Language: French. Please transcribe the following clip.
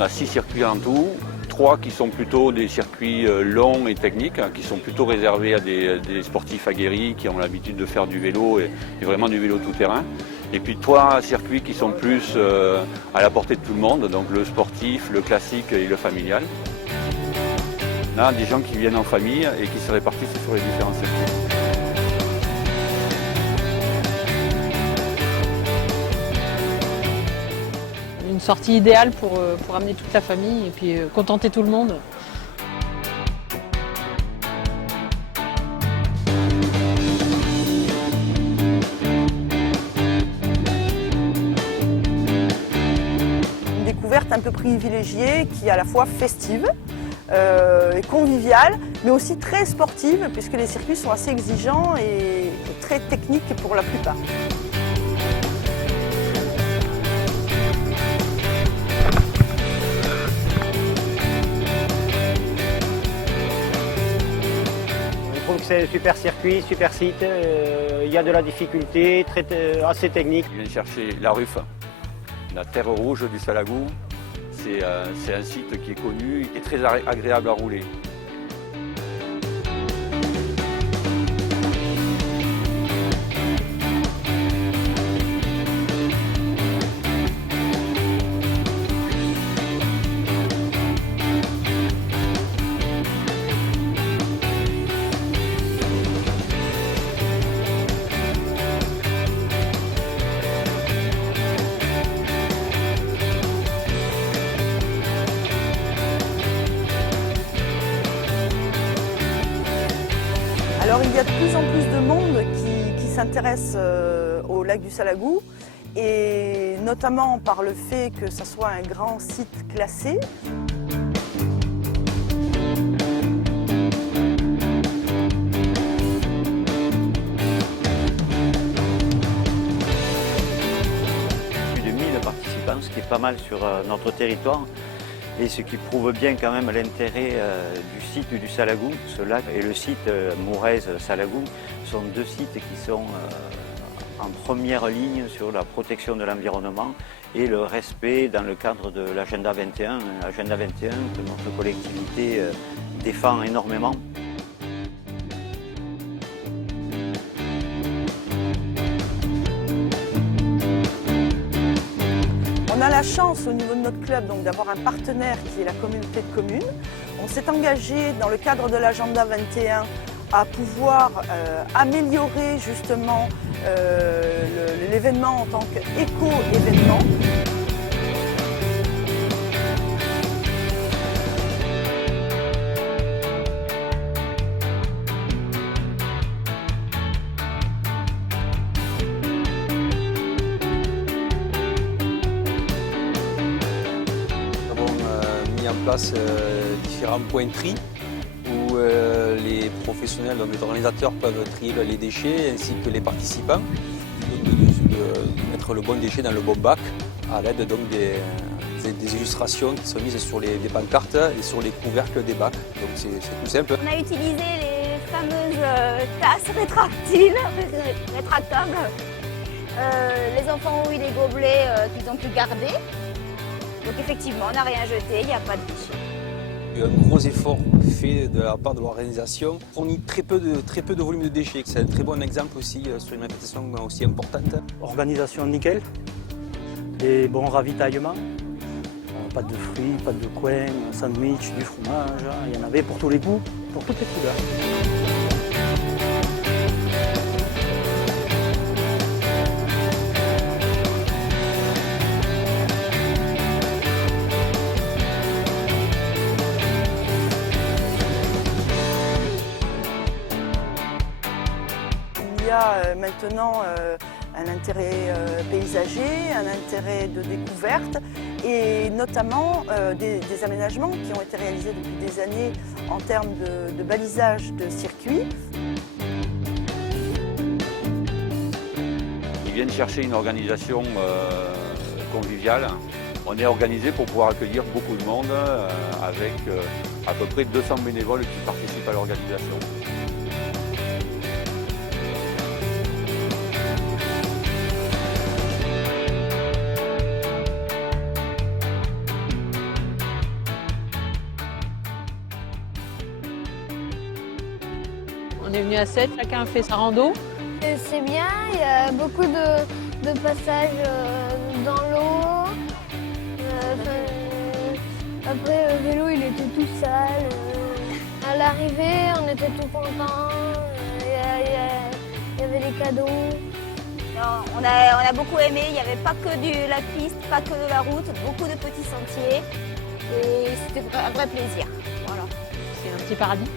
On a 6 circuits en tout, 3 qui sont plutôt des circuits longs et techniques, qui sont plutôt réservés à des sportifs aguerris qui ont l'habitude de faire du vélo et vraiment du vélo tout-terrain. Et puis 3 circuits qui sont plus à la portée de tout le monde, donc le sportif, le classique et le familial. On a des gens qui viennent en famille et qui se répartissent sur les différents circuits. Une sortie idéale pour amener toute la famille et puis contenter tout le monde. Une découverte un peu privilégiée qui est à la fois festive et conviviale, mais aussi très sportive puisque les circuits sont assez exigeants et très techniques pour la plupart. Je trouve que c'est un super circuit, super site, il y a de la difficulté, assez technique. Je viens chercher la Ruffe, la terre rouge du Salagou. C'est un site qui est connu et très agréable à rouler. Alors il y a de plus en plus de monde qui s'intéresse au lac du Salagou et notamment par le fait que ce soit un grand site classé. Plus de 1000 participants, ce qui est pas mal sur notre territoire. Et ce qui prouve bien quand même l'intérêt du site du Salagou. Ce lac et le site Mourez-Salagou sont 2 sites qui sont en première ligne sur la protection de l'environnement et le respect dans le cadre de l'Agenda 21. L'Agenda 21 que notre collectivité défend énormément. On a la chance au niveau de notre club d'avoir un partenaire qui est la communauté de communes. On s'est engagé dans le cadre de l'Agenda 21 à pouvoir améliorer justement l'événement en tant qu'éco-événement. En place différents points de tri où les professionnels, donc les organisateurs peuvent trier les déchets ainsi que les participants, de mettre le bon déchet dans le bon bac à l'aide donc des illustrations qui sont mises sur des pancartes et sur les couvercles des bacs. Donc c'est tout simple. On a utilisé les fameuses tasses rétractables. Les enfants ont eu des gobelets qu'ils ont pu garder. Donc effectivement, on n'a rien jeté, il n'y a pas de déchets. Il y a un gros effort fait de la part de l'organisation. On fournit très peu de volume de déchets. C'est un très bon exemple aussi sur une manifestation aussi importante. Organisation nickel, des bons ravitaillements, pas de fruits, pas de coin, un sandwich, du fromage, il y en avait pour tous les goûts, pour toutes les couleurs. Il y a maintenant un intérêt paysager, un intérêt de découverte et notamment des aménagements qui ont été réalisés depuis des années en termes de balisage de circuits. Ils viennent chercher une organisation conviviale. On est organisé pour pouvoir accueillir beaucoup de monde avec à peu près 200 bénévoles qui participent à l'organisation. On est venu à 7, chacun a fait sa rando. C'est bien, il y a beaucoup de passages dans l'eau. Après, le vélo, il était tout sale. À l'arrivée, on était tout contents. Il y avait des cadeaux. Non, on a beaucoup aimé, il n'y avait pas que la piste, pas que de la route, beaucoup de petits sentiers. Et c'était un vrai plaisir. Voilà. C'est un petit paradis.